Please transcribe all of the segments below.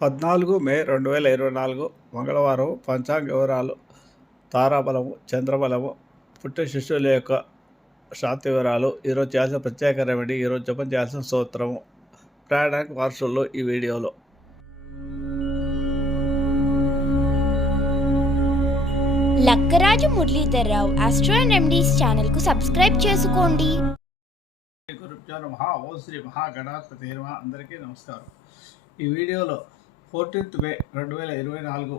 పద్నాలుగు మే రెండు వేల ఇరవై నాలుగు మంగళవారం పంచాంగ వివరాలు తారాబలము చంద్రబలము పుట్టే శిశువుల యొక్క శాంతి వివరాలు ఈరోజు చేయాల్సిన ప్రత్యేక రెమెడీ ఈరోజు జపం చేయాల్సిన సూత్రము. ప్రయాణానికి వారసుల్లో ఈ వీడియోలో. Lakkaraju Muralidhar Rao astro and remedies ఛానల్కు సబ్స్క్రైబ్ చేసుకోండి. గురుభ్యో నమ. ఓం శ్రీ మహాగణాధిపతి అందరికీ నమస్కారం. ఈ వీడియోలో ఫోర్టీన్త్ మే రెండు వేల ఇరవై నాలుగు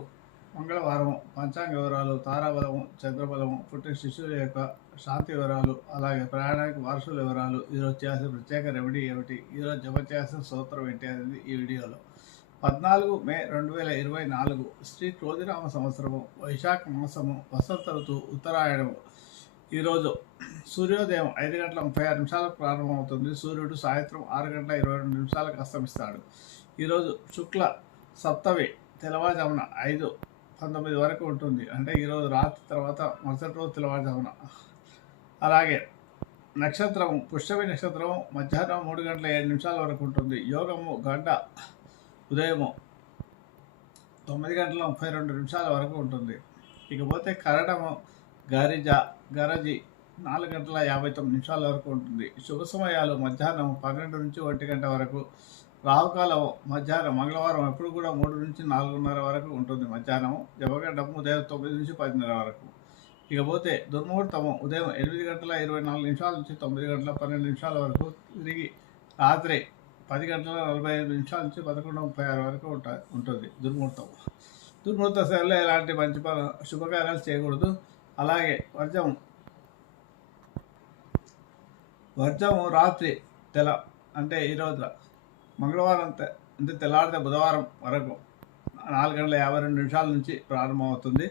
మంగళవారం పంచాంగ వివరాలు తారాబలము చంద్రబలము పుట్టిన శిశువుల యొక్క శాంతి వివరాలు అలాగే ప్రయాణానికి వారసుల వివరాలు ఈరోజు చేయాల్సిన ప్రత్యేక రెమెడీ ఏమిటి ఈరోజు జమ చేయాల్సిన సూత్రం ఏంటి అనేది ఈ వీడియోలో. పద్నాలుగు మే రెండు వేల ఇరవై నాలుగు శ్రీ క్రోధిరామ సంవత్సరము వైశాఖ మాసము వసంత ఋతువు ఉత్తరాయణము. ఈరోజు సూర్యోదయం ఐదు గంటల ముప్పై ఆరు నిమిషాలకు ప్రారంభమవుతుంది. సూర్యుడు సాయంత్రం ఆరు గంటల ఇరవై రెండు నిమిషాలకు అస్తమిస్తాడు. ఈరోజు శుక్ల సప్తమి తెల్లవారుజామున ఐదు పంతొమ్మిది వరకు ఉంటుంది. అంటే ఈరోజు రాత్రి తర్వాత మరుసటి రోజు తెల్లవారుజామున. అలాగే నక్షత్రం పుష్యమి నక్షత్రం మధ్యాహ్నం మూడు గంటల ఏడు నిమిషాల వరకు ఉంటుంది. యోగము గంట ఉదయము తొమ్మిది గంటల ముప్పై రెండు నిమిషాల వరకు ఉంటుంది. ఇకపోతే కరణము గరిజ గరజి నాలుగు గంటల యాభై తొమ్మిది నిమిషాల వరకు ఉంటుంది. శుభ సమయాలు మధ్యాహ్నం పన్నెండు నుంచి ఒంటి గంట వరకు రాహుకాలం మధ్యాహ్నం మంగళవారం ఎప్పుడు కూడా మూడు నుంచి నాలుగున్నర వరకు ఉంటుంది మధ్యాహ్నం. జపగడ్డం ఉదయం తొమ్మిది నుంచి పదిన్నర వరకు. ఇకపోతే దుర్ముహూర్తము ఉదయం ఎనిమిది గంటల ఇరవై నాలుగు నిమిషాల నుంచి తొమ్మిది గంటల పన్నెండు నిమిషాల వరకు తిరిగి రాత్రి పది గంటల నలభై ఐదు నిమిషాల నుంచి పదకొండు ముప్పై ఆరు వరకు ఉంటా ఉంటుంది దుర్ముహూర్తం. దుర్ముహూర్త శైలిలో ఎలాంటి మంచి శుభకార్యాలు చేయకూడదు. అలాగే వర్జం వర్జము రాత్రి తెల అంటే ఈ రోజున మంగళవారం అంటే తెల్లారితే బుధవారం వరకు నాలుగు గంటల యాభై రెండు నిమిషాల నుంచి ప్రారంభమవుతుంది.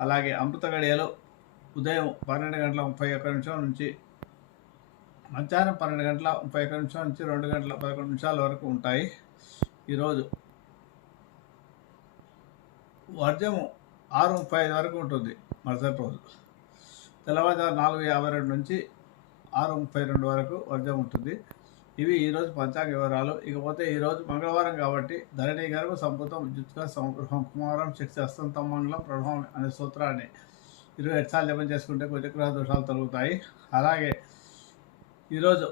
అలాగే అమృత గడియలో ఉదయం పన్నెండు గంటల ముప్పై ఒక్క నిమిషం నుంచి మధ్యాహ్నం పన్నెండు గంటల ముప్పై ఒక్క నిమిషం నుంచి రెండు గంటల పదకొండు నిమిషాల వరకు ఉంటాయి. ఈరోజు వర్జము ఆరు ముప్పై ఐదు వరకు ఉంటుంది మరుసటి రోజు. తెల్లవారుజాము నాలుగు యాభై రెండు నుంచి ఆరు ముప్పై రెండు వరకు వర్జం ఉంటుంది. ఇవి ఈరోజు పంచాంగ వివరాలు. ఇకపోతే ఈరోజు మంగళవారం కాబట్టి ధరణి గర్భ సంపుతం విద్యుత్గా సంగ్రహం కుమారం శక్తి అస్తంతం మంగళం ప్రభావం అనే సూత్రాన్ని ఇరవై ఎటు సార్లు జపం చేసుకుంటే కుజగ్రహ దోషాలు తొలుగుతాయి. అలాగే ఈరోజు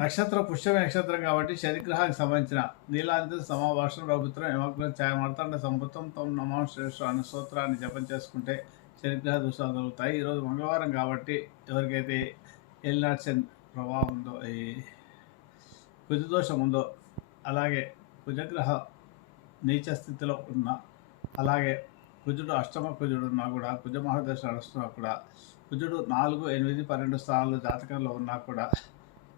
నక్షత్రం పుష్యమి నక్షత్రం కాబట్టి శనిగ్రహానికి సంబంధించిన నీలాంతి సమాభాషం ప్రభుత్వం యమగ్రం ఛాయమార్తండ సంపుతం తమ నమం శ్రేష్ఠ అనే సూత్రాన్ని జపం చేసుకుంటే శనిగ్రహ దోషాలు తొలుగుతాయి. ఈరోజు మంగళవారం కాబట్టి ఎవరికైతే ఎల్నాట్సన్ ప్రభావం ఉందో ఈ కుజదోషం ఉందో అలాగే కుజగ్రహ నీచ స్థితిలో ఉన్న అలాగే కుజుడు అష్టమ కుజుడు ఉన్నా కూడా కుజ మహాదశ నడుస్తున్నా కూడా కుజుడు నాలుగు ఎనిమిది పన్నెండు స్థానాలు జాతకంలో ఉన్నా కూడా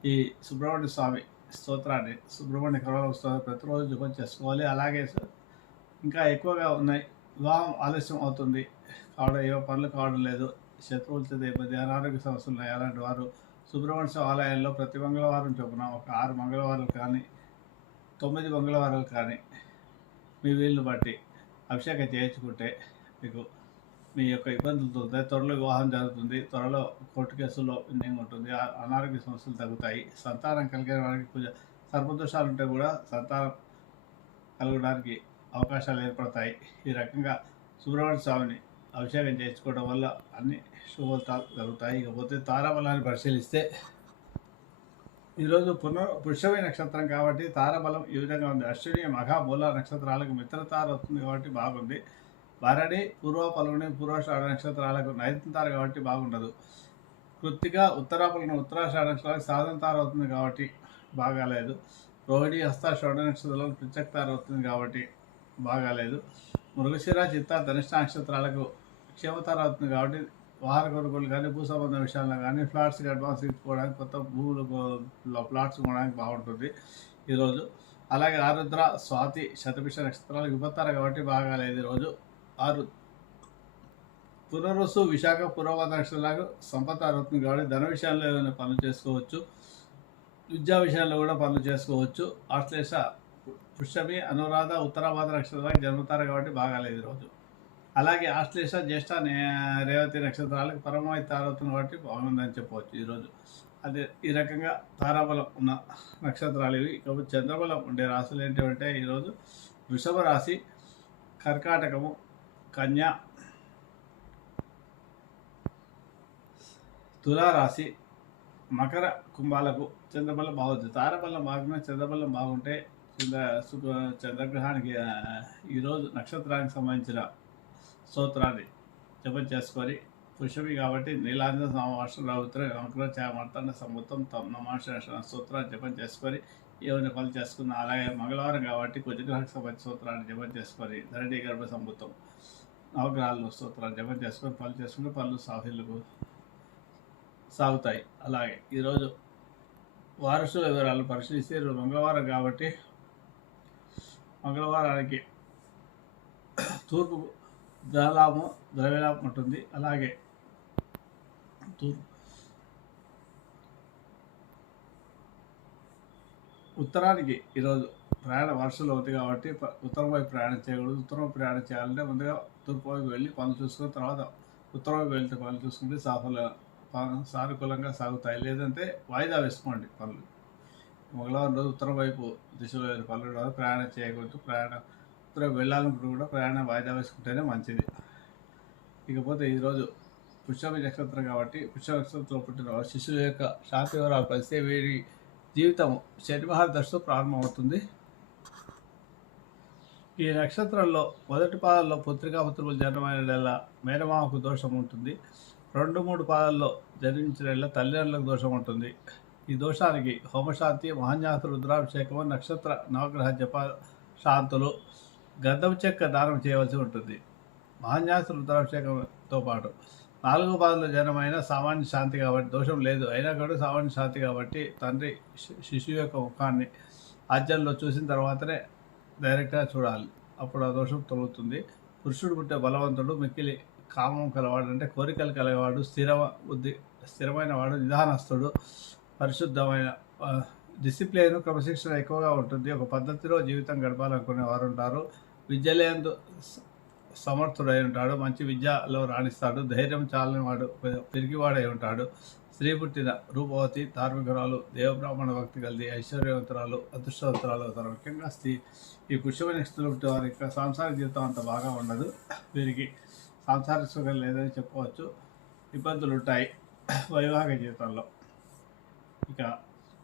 ఈ సుబ్రహ్మణ్య స్వామి స్తోత్రాన్ని సుబ్రహ్మణ్య కరవ స్తోత్రం ప్రతిరోజు జపం చేసుకోవాలి. అలాగే ఇంకా ఎక్కువగా ఉన్నాయి. వివాహం ఆలస్యం అవుతుంది. కావడం ఏవో పనులు కావడం లేదు. శత్రువులతో ఇబ్బంది అనారోగ్య సమస్యలు ఉన్నాయి. అలాంటి వారు సుబ్రహ్మణ్య స్వామి ఆలయంలో ప్రతి మంగళవారం చొప్పున ఒక ఆరు మంగళవారాలు కానీ తొమ్మిది మంగళవారాలు కానీ మీ వీళ్ళు బట్టి అభిషేకం చేయించుకుంటే మీకు మీ యొక్క ఇబ్బందులు తగ్గుతాయి త్వరలో వివాహం జరుగుతుంది. త్వరలో కోర్టు కేసుల్లో విన్నింగ్ ఉంటుంది. ఆ- అనారోగ్య సమస్యలు తగ్గుతాయి. సంతానం కలిగిన వారికి పూజ సర్పదోషాలు ఉంటే కూడా సంతానం కలగడానికి అవకాశాలు ఏర్పడతాయి. ఈ రకంగా సుబ్రహ్మణ్య స్వామిని అభిషేకం చేసుకోవడం వల్ల అన్ని శుభఫలితాలు జరుగుతాయి. ఇకపోతే తారాబలాన్ని పరిశీలిస్తే ఈరోజు పునర్ పుష్యమి నక్షత్రం కాబట్టి తారబలం ఈ విధంగా ఉంది. అశ్విని మఘ మూల నక్షత్రాలకు మిత్రతార వస్తుంది కాబట్టి బాగుంది. భరణి పూర్వ పలువుని పూర్వాషాఢ నక్షత్రాలకు నైతంతార కాబట్టి బాగుండదు. కృత్తిక ఉత్తరాపలని ఉత్తరాషాఢ నక్షత్రాలకు సాధంతార అవుతుంది కాబట్టి బాగాలేదు. రోహిణి హస్త షోడ నక్షత్రాలకు ప్రత్యక్తార అవుతుంది కాబట్టి బాగాలేదు. మృగశిర చిత్త ధనిష్ట నక్షత్రాలకు క్షేమతార కాబట్టి వాహన కొనుగోలు కానీ భూ సంబంధ విషయాల్లో కానీ ఫ్లాట్స్కి అడ్వాన్స్ ఇచ్చుకోవడానికి కొత్త భూములు ఫ్లాట్స్ కొనడానికి బాగుంటుంది ఈరోజు. అలాగే ఆరుద్ర స్వాతి శతభిష నక్షత్రాలు విపత్తారు కాబట్టి బాగాలేదు ఈరోజు. ఆరు పునరుసు విశాఖ పురోగత నక్షత్రాలకు సంపద అవుతుంది కాబట్టి ధన విషయాల్లో ఏమైనా పనులు చేసుకోవచ్చు. విద్యా విషయాల్లో కూడా పనులు చేసుకోవచ్చు. ఆశ్లేష పుష్యమి అనురాధ ఉత్తరాబాధ నక్షత్రాలకు జన్మతారు కాబట్టి బాగాలేదు ఈరోజు. అలాగే ఆశ్లేష జ్యేష్ఠ రేవతి నక్షత్రాలకు పరమాయి తారవుతున్న వాటి బాగుందని చెప్పవచ్చు ఈరోజు. అదే ఈ రకంగా తారాబలం ఉన్న నక్షత్రాలు ఇవి. ఇకపోతే చంద్రబలం ఉండే రాశులు ఏంటంటే ఈరోజు వృషభ రాశి కర్కాటకము కన్యా తులారాశి మకర కుంభాలకు చంద్రబలం బాగుంది. తారబలం బాగున్నా చంద్రబలం బాగుంటే చంద్ర చంద్రగ్రహానికి ఈరోజు నక్షత్రానికి సంబంధించిన స్తోత్రాన్ని జపం చేసుకొని పుష్పమి కాబట్టి నీలాంజన సమావాసం రౌద్ర అంకుర మార్తాండ సముత్తం తమ నమాశ సూత్రాన్ని జపం చేసుకొని ఏమైనా పనులు చేసుకున్న అలాగే మంగళవారం కాబట్టి కుజగ్రహకు సంబంధించిన సూత్రాన్ని జపం చేసుకొని ధరణి గర్భ సంబుతం నవగ్రహాలు సూత్రాన్ని జపం చేసుకొని పనులు చేసుకుంటే పనులు సాఫీలకు సాగుతాయి. అలాగే ఈరోజు వారసుల వివరాలు పరిశీలిస్తే ఈరోజు మంగళవారం కాబట్టి మంగళవారానికి తూర్పు ధనలాభం ద్రవ్యలాభం ఉంటుంది. అలాగే ఉత్తరానికి ఈరోజు ప్రయాణ వర్షాలు అవుతాయి కాబట్టి ఉత్తరం వైపు ప్రయాణం చేయకూడదు. ఉత్తరం ప్రయాణం చేయాలంటే ముందుగా తూర్పు వైపు వెళ్ళి పనులు చూసుకున్న తర్వాత ఉత్తరం వైపు వెళ్తే పనులు చూసుకుంటే సాఫల సానుకూలంగా సాగుతాయి. లేదంటే వాయిదా వేసుకోండి పనులు. మంగళవారం రోజు ఉత్తరం వైపు దిశలో పనులు ప్రయాణం చేయకూడదు. ప్రయాణం ఉత్తరం వెళ్ళాలనుకుంటే కూడా ప్రయాణం వాయిదా వేసుకుంటేనే మంచిది. ఇకపోతే ఈరోజు పుష్పమి నక్షత్రం కాబట్టి పుష్ప నక్షత్రంలో పుట్టిన శిశువు యొక్క శాంతి వివరాలు పరిస్తే వీరి జీవితం శని మహాదశతో ప్రారంభమవుతుంది. ఈ నక్షత్రంలో మొదటి పాదాల్లో పుత్రికా పుత్రులు జన్మమైన నెల మేనమామకు దోషం ఉంటుంది. రెండు మూడు పాదాల్లో జన్మించిన నెల తల్లిదండ్రులకు దోషం ఉంటుంది. ఈ దోషానికి హోమశాంతి మహాన్యాస రుద్రాభిషేకము నక్షత్ర నవగ్రహ జప శాంతులు గంధం చెక్క దానం చేయవలసి ఉంటుంది. మహాన్యాస రుద్రాభిషేకంతో పాటు నాలుగో పాదంలో జనమైన సామాన్య శాంతి కాబట్టి దోషం లేదు. అయినా కూడా సామాన్య శాంతి కాబట్టి తండ్రి శిశువు యొక్క ముఖాన్ని ఆజ్యంలో చూసిన తర్వాతనే డైరెక్ట్గా చూడాలి. అప్పుడు ఆ దోషం తొలుగుతుంది. పురుషుడు పుట్టే బలవంతుడు మిక్కిలి కామం కలవాడు అంటే కోరికలు కలవాడు స్థిర బుద్ధి స్థిరమైన వాడు నిదానస్తుడు పరిశుద్ధమైన డిసిప్లిన్ క్రమశిక్షణ ఎక్కువగా ఉంటుంది. ఒక పద్ధతిలో జీవితం గడపాలనుకునే వారు ఉంటారు. విద్యలేందు సమర్థుడై ఉంటాడు. మంచి విద్యలో రాణిస్తాడు. ధైర్యం చాలని వాడు పెరిగివాడై ఉంటాడు. స్త్రీ పుట్టిన రూపవతి ధార్మికురాలు దేవబ్రాహ్మణ భక్తి కలిది ఐశ్వర్యవంతురాలు అదృష్టవంతురాలు అవుతారు ముఖ్యంగా స్త్రీ. ఈ పుష్యమైన స్థితిలో పుట్టిన వారి యొక్క సాంసారిక జీవితం అంత బాగా ఉండదు. వీరికి సాంసారిక సుఖం లేదని చెప్పవచ్చు. ఇబ్బందులు ఉంటాయి వైవాహిక జీవితంలో. ఇక